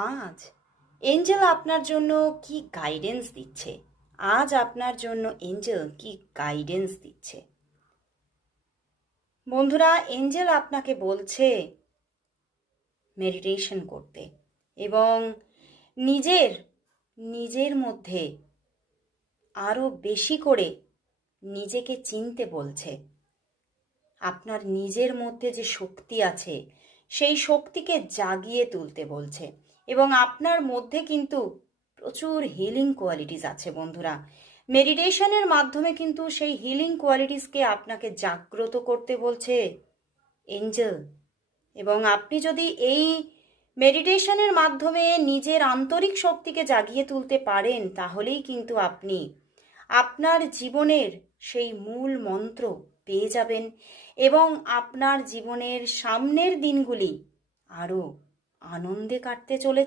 আজ এঞ্জেল আপনার জন্য কি গাইডেন্স দিচ্ছে? আজ আপনার জন্য এঞ্জেল কি গাইডেন্স দিচ্ছে? বন্ধুরা, এঞ্জেল আপনাকে বলছে মেডিটেশন করতে এবং নিজের নিজের মধ্যে আরও বেশি করে নিজেকে চিনতে বলছে। আপনার নিজের মধ্যে যে শক্তি আছে সেই শক্তিকে জাগিয়ে তুলতে বলছে এবং আপনার মধ্যে কিন্তু প্রচুর হিলিং কোয়ালিটিস আছে বন্ধুরা। মেডিটেশনের মাধ্যমে কিন্তু সেই হিলিং কোয়ালিটিসকে আপনাকে জাগ্রত করতে বলছে এঞ্জেল। এবং আপনি যদি এই মেডিটেশনের মাধ্যমে নিজের আন্তরিক শক্তিকে জাগিয়ে তুলতে পারেন, তাহলেই কিন্তু আপনি আপনার জীবনের সেই মূল মন্ত্র পেয়ে যাবেন এবং আপনার জীবনের সামনের দিনগুলি আরও আনন্দে কাটতে চলেছে।